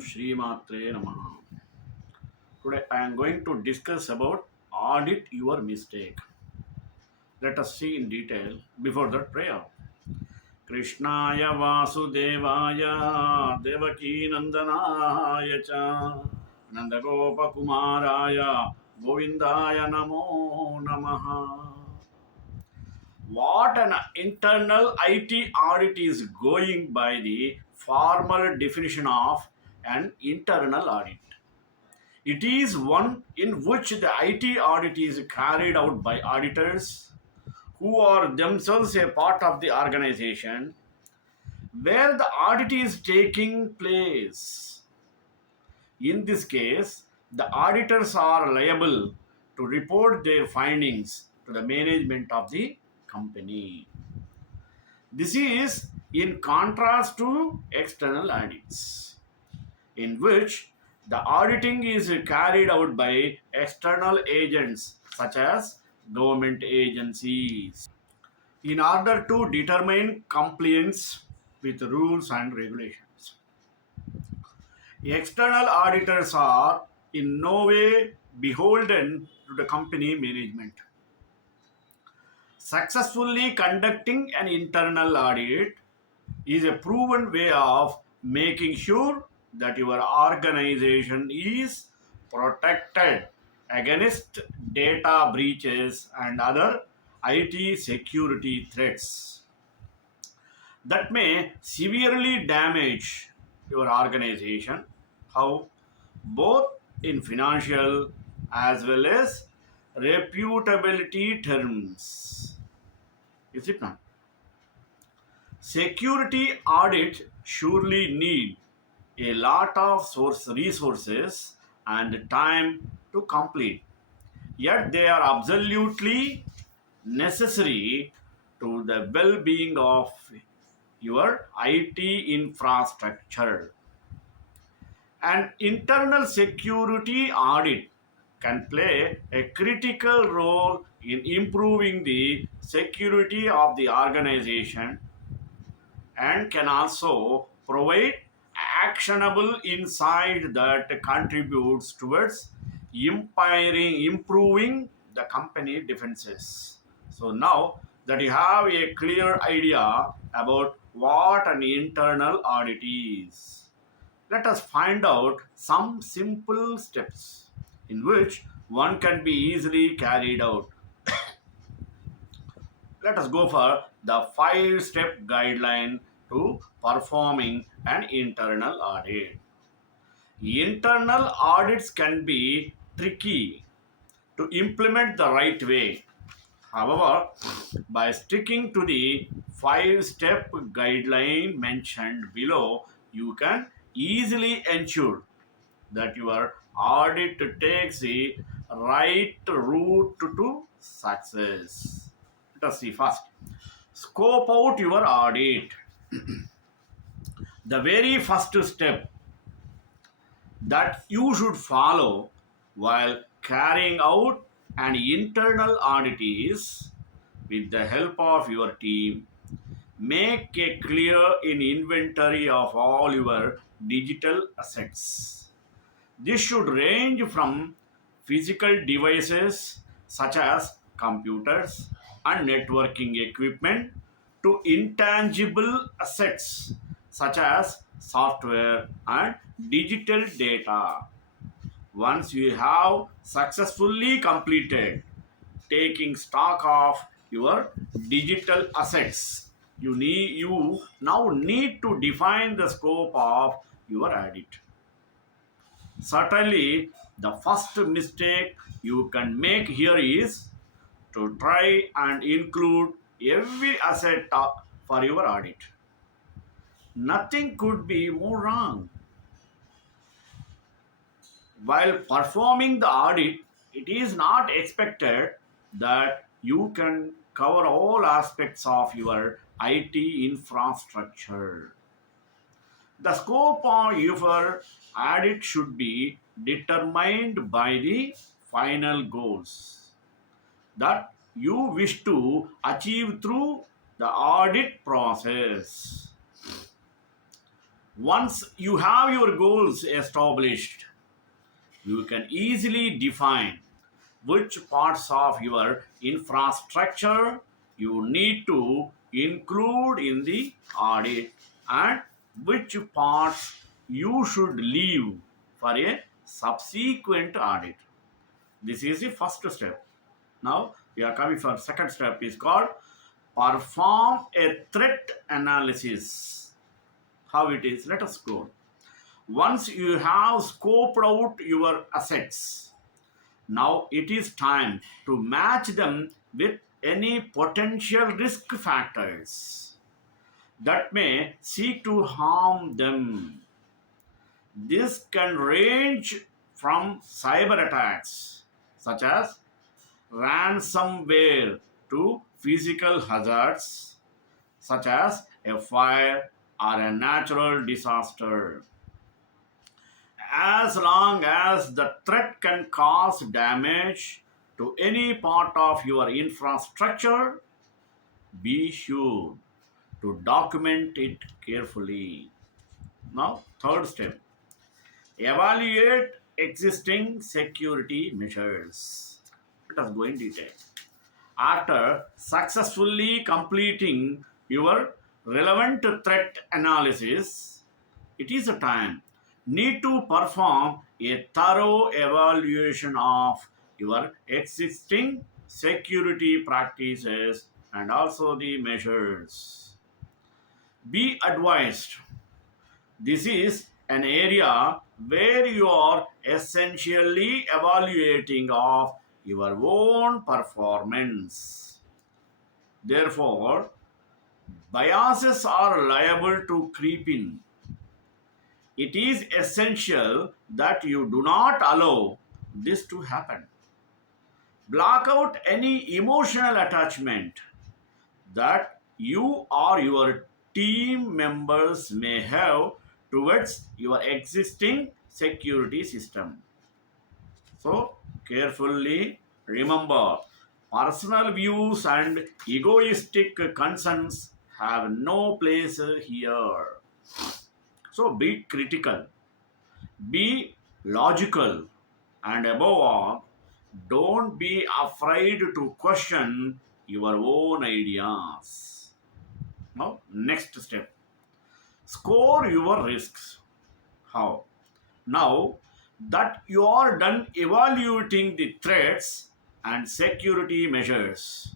Shri Matre Namaha. Today I am going to discuss about audit your mistake. Let us see in detail before that prayer. Krishnaya Vasudevaya Devaki Nandanaya Cha Nandagopa Kumaraya Govindaya Namo Namaha. What an internal IT audit is going by the formal definition of an internal audit. It is one in which the IT audit is carried out by auditors who are themselves a part of the organization where the audit is taking place. In this case, the auditors are liable to report their findings to the management of the company. This is in contrast to external audits, in which the auditing is carried out by external agents such as government agencies in order to determine compliance with rules and regulations. External auditors are in no way beholden to the company management. Successfully conducting an internal audit is a proven way of making sure that your organization is protected against data breaches and other IT security threats that may severely damage your organization. How? Both in financial as well as reputability terms. Is it not? Security audit surely need a lot of source resources and time to complete. Yet they are absolutely necessary to the well-being of your IT infrastructure. An internal security audit can play a critical role in improving the security of the organization and can also provide actionable insight that contributes towards improving the company defenses. So now that you have a clear idea about what an internal audit is, let us find out some simple steps in which one can be easily carried out. Let us go for the 5-step guideline to performing an internal audit. Internal audits can be tricky to implement the right way. However, by sticking to the 5-step guideline mentioned below, you can easily ensure that your audit takes the right route to success. Let us see first. Scope out your audit. The very first step that you should follow while carrying out an internal audit is, with the help of your team, make a clear in inventory of all your digital assets. This should range from physical devices such as computers and networking equipment to intangible assets such as software and digital data. Once you have successfully completed taking stock of your digital assets, you now need to define the scope of your audit. Certainly, the first mistake you can make here is to try and include every asset for your audit. Nothing could be more wrong. While performing the audit, it is not expected that you can cover all aspects of your IT infrastructure. The scope of your audit should be determined by the final goals that you wish to achieve through the audit process. Once you have your goals established, you can easily define which parts of your infrastructure you need to include in the audit and which parts you should leave for a subsequent audit. This is the first step. Now we are coming for second step is called perform a threat analysis. How it is? Let us go. Once you have scoped out your assets, now it is time to match them with any potential risk factors that may seek to harm them. This can range from cyber attacks such as ransomware to physical hazards such as a fire or a natural disaster. As long as the threat can cause damage to any part of your infrastructure, be sure to document it carefully. Now, third step, evaluate existing security measures. Let us go in detail. After successfully completing your relevant threat analysis, it is a time need to perform a thorough evaluation of your existing security practices and also the measures. Be advised, this is an area where you are essentially evaluating of your own performance. Therefore, biases are liable to creep in. It is essential that you do not allow this to happen. Block out any emotional attachment that you or your team members may have towards your existing security system. So, carefully remember, personal views and egoistic concerns have no place here. So, be critical, be logical, and above all, don't be afraid to question your own ideas. Now, next step, score your risks. How? Now that you are done evaluating the threats and security measures,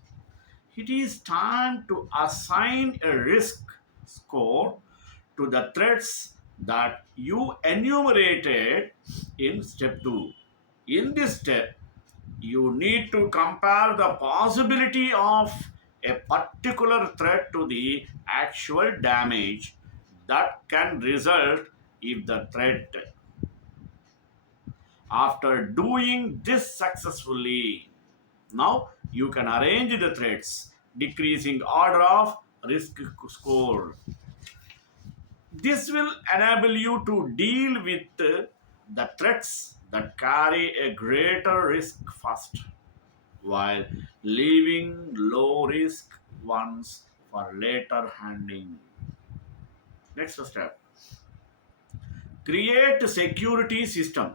it is time to assign a risk score to the threats that you enumerated in step 2. In this step, you need to compare the possibility of a particular threat to the actual damage that can result if the threat. After doing this successfully, now you can arrange the threats, decreasing order of risk score. This will enable you to deal with the threats that carry a greater risk first, while leaving low risk ones for later handling. Next step, create a security system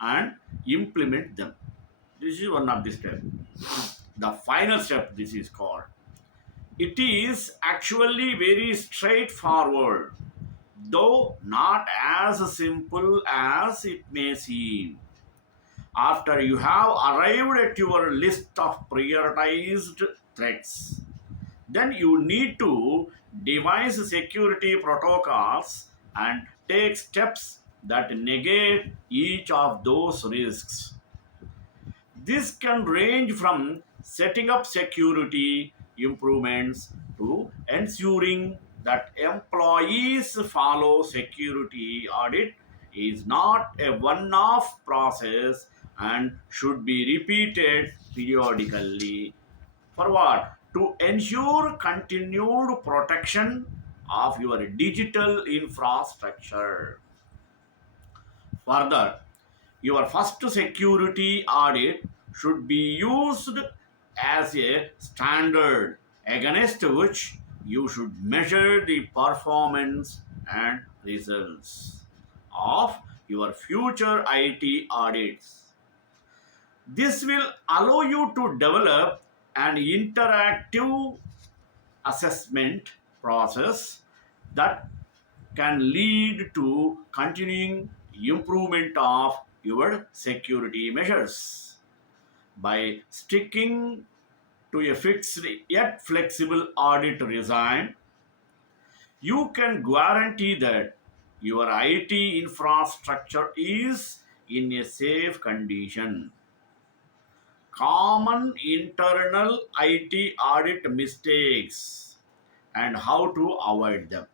and implement them. This is one of the steps. The final step, this is called. It is actually very straightforward, though not as simple as it may seem. After you have arrived at your list of prioritized threats, then you need to devise security protocols and take steps that negate each of those risks. This can range from setting up security improvements to ensuring that employees follow security audit is not a one-off process and should be repeated periodically. For what? To ensure continued protection of your digital infrastructure. Further, your first security audit should be used as a standard against which you should measure the performance and results of your future IT audits. This will allow you to develop an interactive assessment process that can lead to continuing improvement of your security measures. By sticking to a fixed yet flexible audit regime, you can guarantee that your IT infrastructure is in a safe condition. Common internal IT audit mistakes and how to avoid them.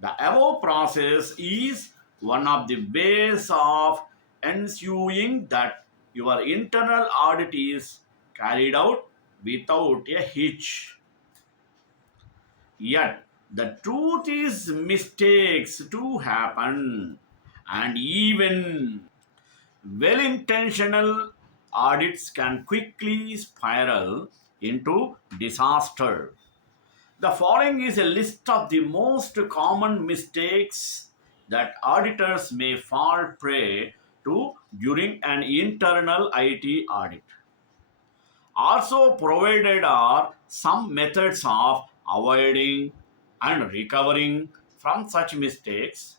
The above process is one of the ways of ensuring that your internal audit is carried out without a hitch. Yet, the truth is, mistakes do happen, and even well intentional audits can quickly spiral into disaster. The following is a list of the most common mistakes that auditors may fall prey to during an internal IT audit. Also provided are some methods of avoiding and recovering from such mistakes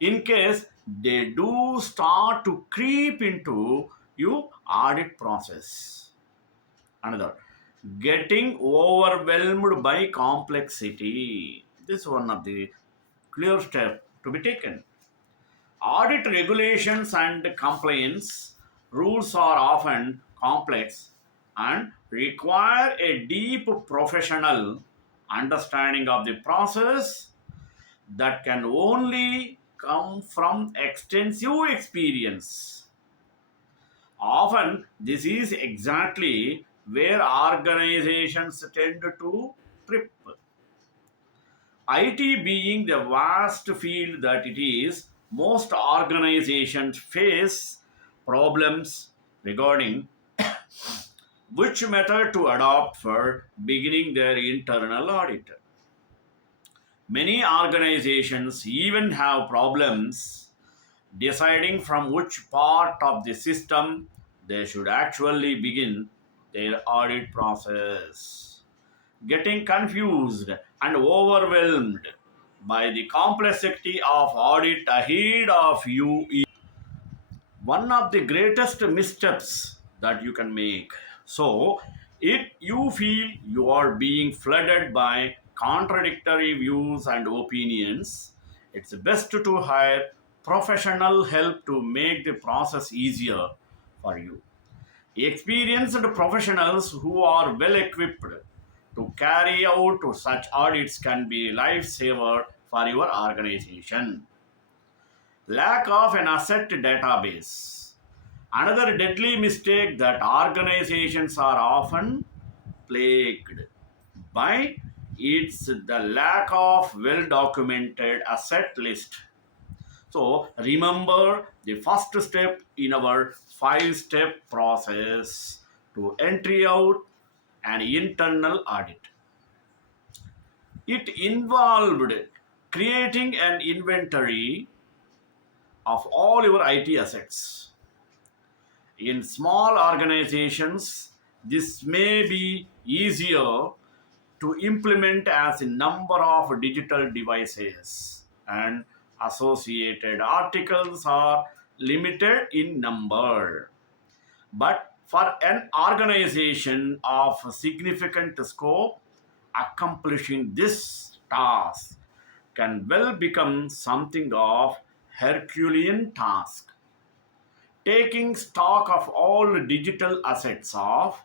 in case they do start to creep into your audit process. Another, getting overwhelmed by complexity. This is one of the clear steps to be taken. Audit regulations and compliance rules are often complex and require a deep professional understanding of the process that can only come from extensive experience. Often, this is exactly where organizations tend to trip. IT being the vast field that it is, most organizations face problems regarding which method to adopt for beginning their internal audit. Many organizations even have problems deciding from which part of the system they should actually begin their audit process. Getting confused and overwhelmed by the complexity of audit ahead of you is one of the greatest missteps that you can make. So, if you feel you are being flooded by contradictory views and opinions, it's best to hire professional help to make the process easier for you. Experienced professionals who are well equipped to carry out such audits can be lifesaver for your organization. Lack of an asset database. Another deadly mistake that organizations are often plagued by it's the lack of well documented asset list. So remember the first step in our 5-step process to entry out an internal audit. It involved creating an inventory of all your IT assets. In small organizations, this may be easier to implement as a number of digital devices and associated articles are limited in number. But for an organization of significant scope, accomplishing this task can well become something of Herculean task. Taking stock of all digital assets of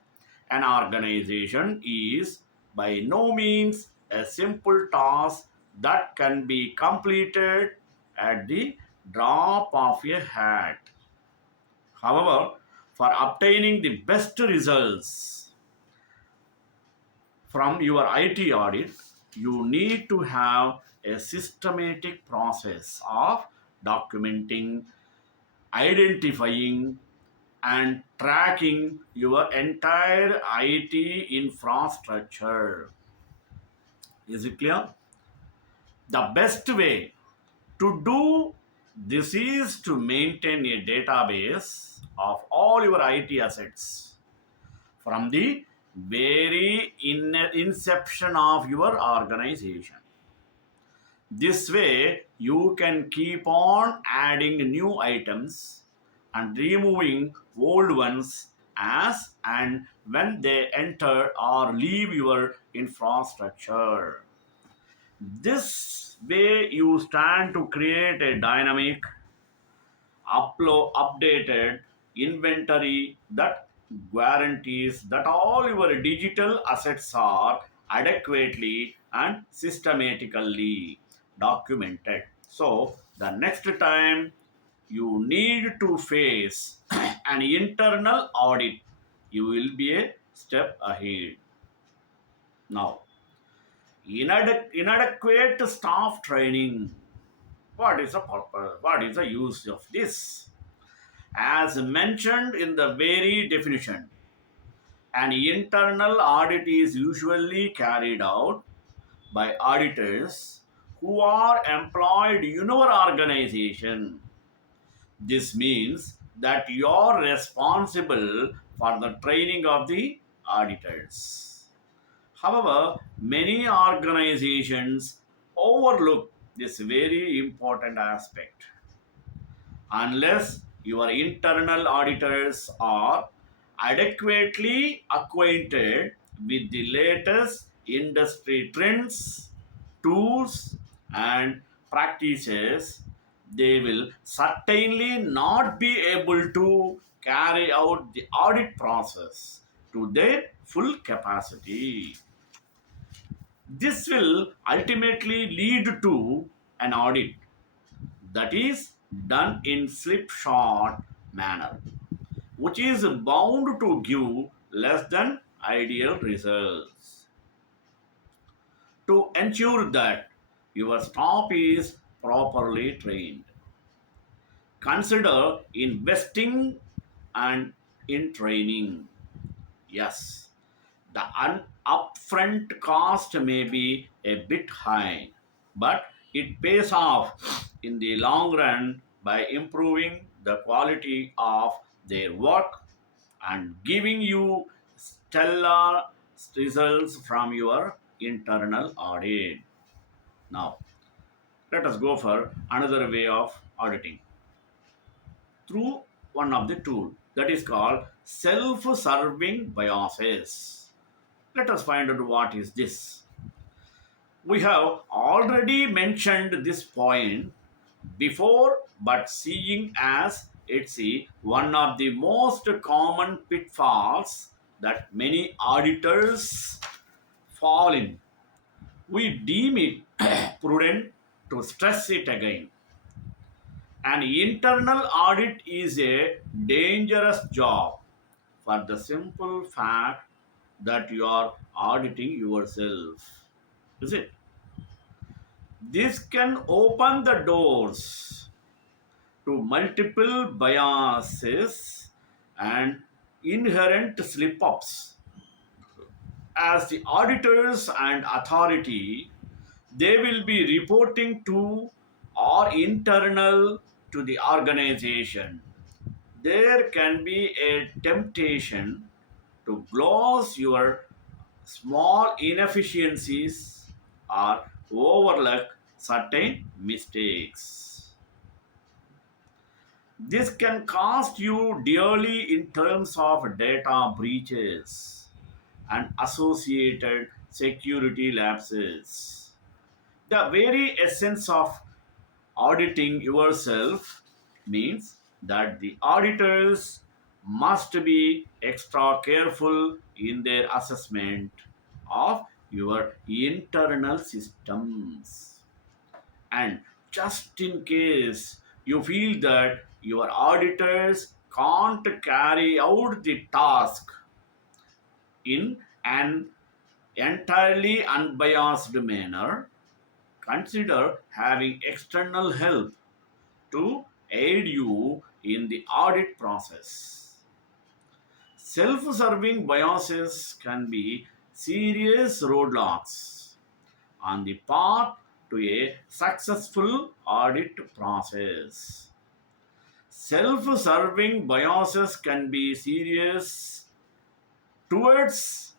an organization is by no means a simple task that can be completed at the drop of a hat. However, for obtaining the best results from your IT audit, you need to have a systematic process of documenting, identifying, and tracking your entire IT infrastructure. Is it clear? The best way To do this is to maintain a database of all your IT assets from the very inception of your organization. This way, you can keep on adding new items and removing old ones as and when they enter or leave your infrastructure. This way, you stand to create a dynamic, updated inventory that guarantees that all your digital assets are adequately and systematically documented. So the next time you need to face an internal audit, you will be a step ahead. Now, inadequate staff training. What is the purpose? What is the use of this? As mentioned in the very definition, an internal audit is usually carried out by auditors who are employed in your organization. This means that you are responsible for the training of the auditors. However, many organizations overlook this very important aspect. Unless your internal auditors are adequately acquainted with the latest industry trends, tools, and practices, they will certainly not be able to carry out the audit process to their full capacity. This will ultimately lead to an audit that is done in slipshod manner, which is bound to give less than ideal results. To ensure that your staff is properly trained, consider investing and in training. Yes, the upfront cost may be a bit high, but it pays off in the long run by improving the quality of their work and giving you stellar results from your internal audit. Now, let us go for another way of auditing through one of the tool that is called self-serving biases. Let us find out what is this. We have already mentioned this point before, but seeing as it's one of the most common pitfalls that many auditors fall in, we deem it prudent to stress it again. An internal audit is a dangerous job for the simple fact that you are auditing yourself. Is it? This can open the doors to multiple biases and inherent slip ups. As the auditors and authority, they will be reporting to or internal to the organization. There can be a temptation to gloss your small inefficiencies or overlook certain mistakes. This can cost you dearly in terms of data breaches and associated security lapses. The very essence of auditing yourself means that the auditors must be extra careful in their assessment of your internal systems. And just in case you feel that your auditors can't carry out the task in an entirely unbiased manner, consider having external help to aid you in the audit process. Self serving biases can be serious roadblocks on the path to a successful audit process. Self serving biases can be serious towards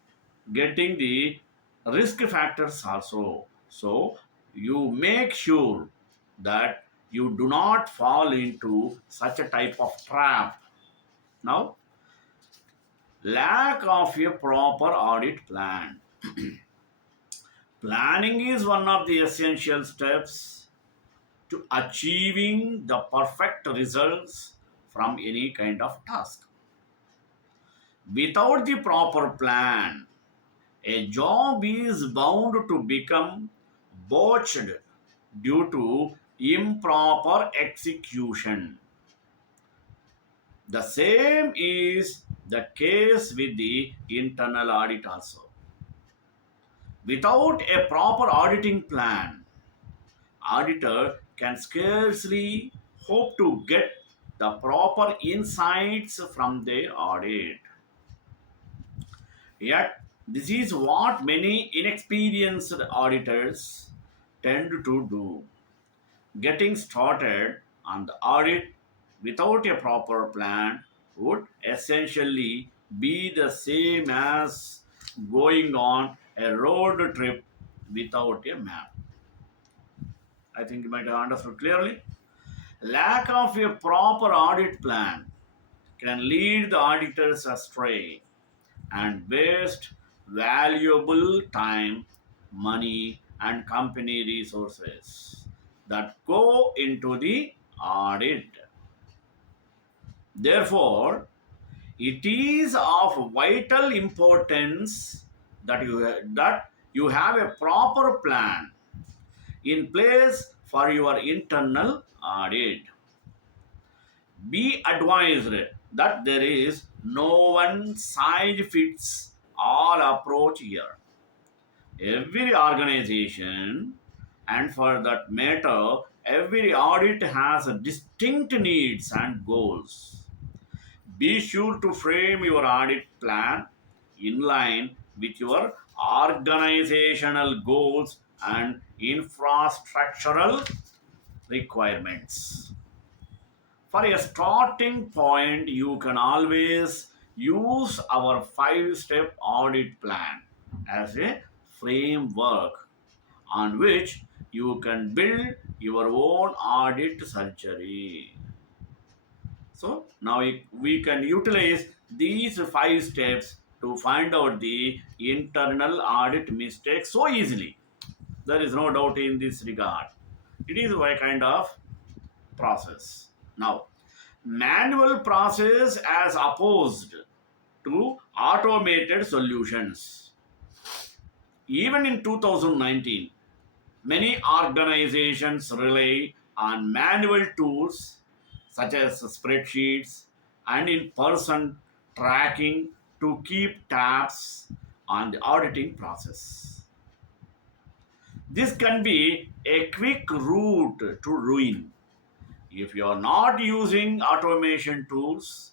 getting the risk factors also. So, you make sure that you do not fall into such a type of trap. Now, lack of a proper audit plan. Planning is one of the essential steps to achieving the perfect results from any kind of task. Without the proper plan, a job is bound to become botched due to improper execution. The same is the case with the internal audit also. Without a proper auditing plan, auditor can scarcely hope to get the proper insights from their audit. Yet, this is what many inexperienced auditors tend to do. Getting started on the audit without a proper plan would essentially be the same as going on a road trip without a map. I think you might have understood clearly. Lack of a proper audit plan can lead the auditors astray and waste valuable time, money, and company resources that go into the audit. Therefore, it is of vital importance that you have a proper plan in place for your internal audit. Be advised that there is no one size fits all approach here. Every organization, and for that matter, every audit has distinct needs and goals. Be sure to frame your audit plan in line with your organizational goals and infrastructural requirements. For a starting point, you can always use our 5-step audit plan as a framework on which you can build your own audit surgery. So now we can utilize these 5 steps to find out the internal audit mistakes so easily. There is no doubt in this regard. It is a kind of process. Now, manual process as opposed to automated solutions. Even in 2019, many organizations rely on manual tools such as spreadsheets and in person tracking to keep tabs on the auditing process. This can be a quick route to ruin. If you are not using automation tools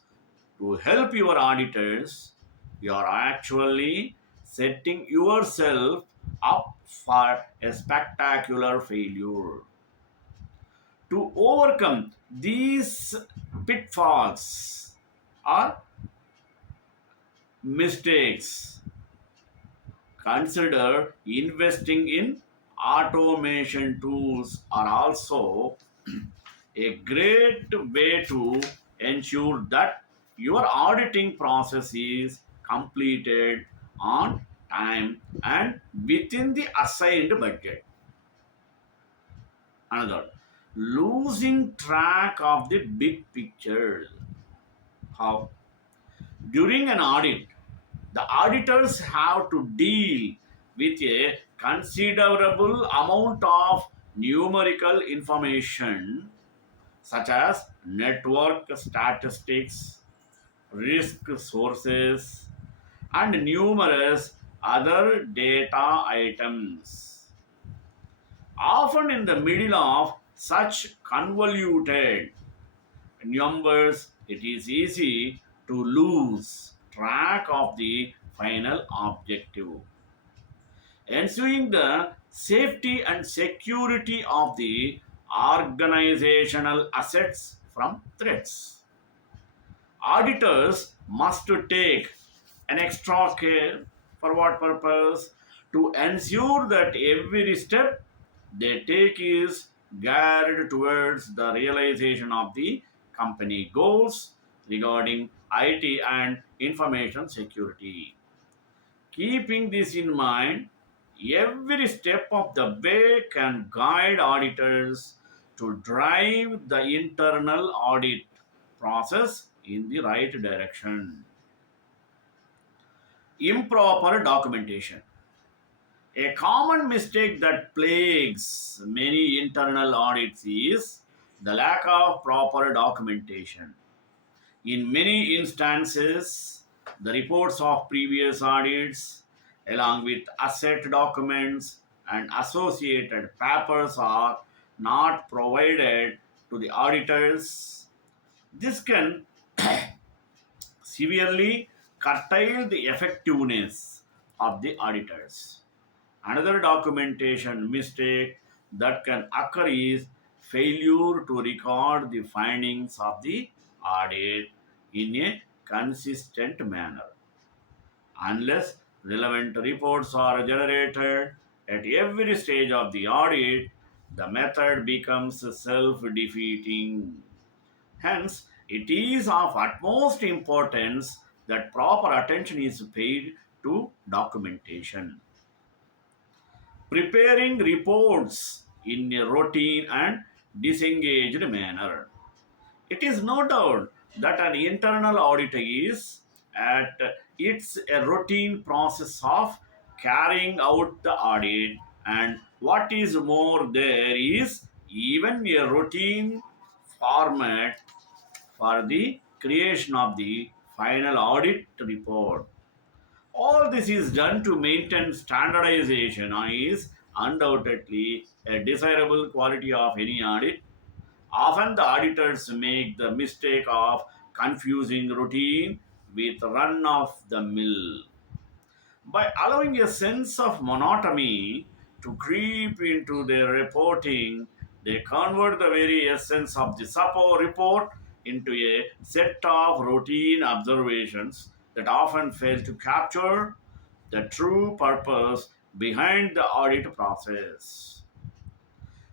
to help your auditors, you are actually setting yourself up for a spectacular failure. To overcome these pitfalls or mistakes, consider investing in automation tools are also a great way to ensure that your auditing process is completed on time and within the assigned budget. Another, losing track of the big picture. How? During an audit, the auditors have to deal with a considerable amount of numerical information such as network statistics, risk sources, and numerous other data items. Often, in the middle of such convoluted numbers, it is easy to lose track of the final objective. Ensuing the safety and security of the organizational assets from threats. Auditors must take an extra care for what purpose? To ensure that every step they take is geared towards the realization of the company goals regarding IT and information security. Keeping this in mind, every step of the way can guide auditors to drive the internal audit process in the right direction. Improper documentation. A common mistake that plagues many internal audits is the lack of proper documentation. In many instances, the reports of previous audits, along with asset documents and associated papers, are not provided to the auditors. This can severely curtail the effectiveness of the auditors. Another documentation mistake that can occur is failure to record the findings of the audit in a consistent manner. Unless relevant reports are generated at every stage of the audit, the method becomes self defeating. Hence, it is of utmost importance that proper attention is paid to documentation. Preparing reports in a routine and disengaged manner. It is no doubt that an internal audit is at its a routine process of carrying out the audit, and what is more, there is even a routine format for the creation of the final audit report. All this is done to maintain standardization and is undoubtedly a desirable quality of any audit. Often the auditors make the mistake of confusing routine with run of the mill. By allowing a sense of monotony to creep into their reporting, they convert the very essence of the support report into a set of routine observations that often fail to capture the true purpose behind the audit process.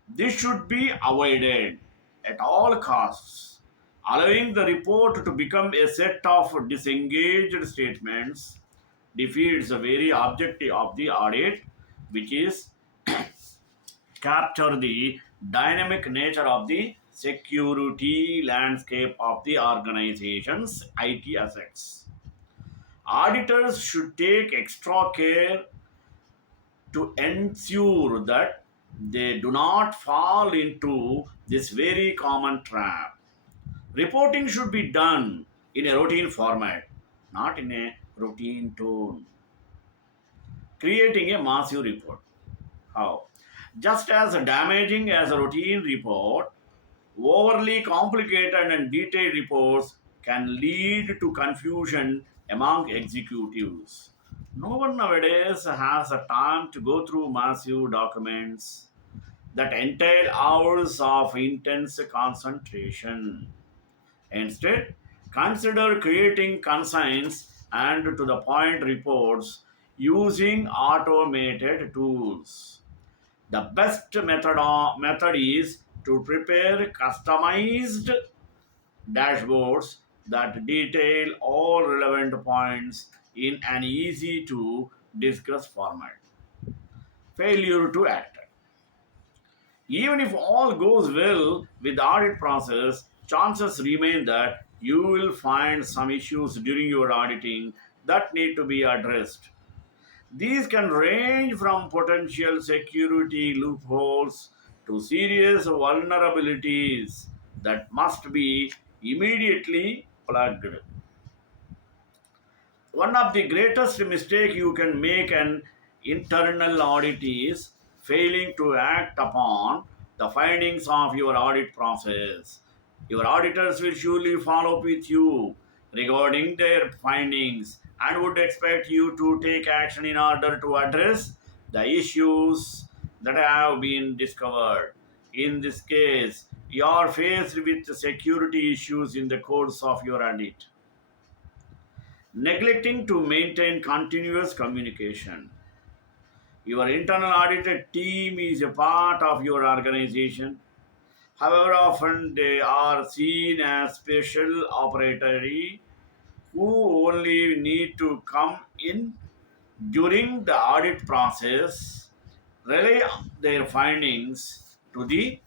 This should be avoided at all costs. Allowing the report to become a set of disengaged statements defeats the very objective of the audit, which is capture the dynamic nature of the security landscape of the organization's IT assets. Auditors should take extra care to ensure that they do not fall into this very common trap. Reporting should be done in a routine format, not in a routine tone, creating a massive report. How? Just as damaging as a routine report, overly complicated and detailed reports can lead to confusion among executives. No one nowadays has a time to go through massive documents that entail hours of intense concentration. Instead, consider creating concise and to the point reports using automated tools. The best method is to prepare customized dashboards that detail all relevant points in an easy to discuss format. Failure to act. Even if all goes well with the audit process, chances remain that you will find some issues during your auditing that need to be addressed. These can range from potential security loopholes to serious vulnerabilities that must be immediately plugged. One of the greatest mistake you can make an internal audit is failing to act upon the findings of your audit process. Your auditors will surely follow up with you regarding their findings and would expect you to take action in order to address the issues that have been discovered. In this case, you are faced with security issues in the course of your audit. Neglecting to maintain continuous communication. Your internal audit team is a part of your organization. However, often they are seen as special operatory who only need to come in during the audit process, relay their findings to the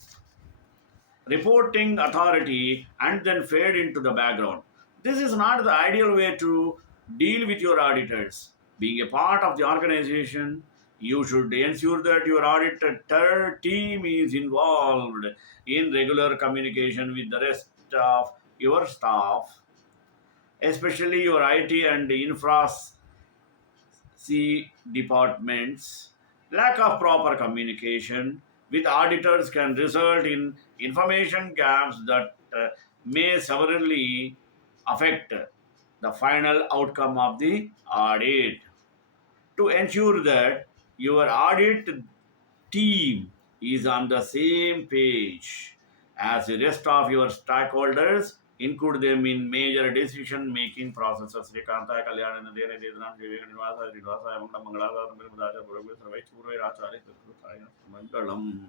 reporting authority, and then fade into the background. This is not the ideal way to deal with your auditors. Being a part of the organization, you should ensure that your auditor team is involved in regular communication with the rest of your staff, especially your IT and infra departments. Lack of proper communication with auditors can result in information gaps that may severely affect the final outcome of the audit. To ensure that your audit team is on the same page as the rest of your stakeholders, include them in major decision making processes. Srikanta Kalyan and Dena Dedana Viveka Nivasa Rivasa Amanda Mangala Murmudaja Purvi Sarvai Churve Rachari Mangalam.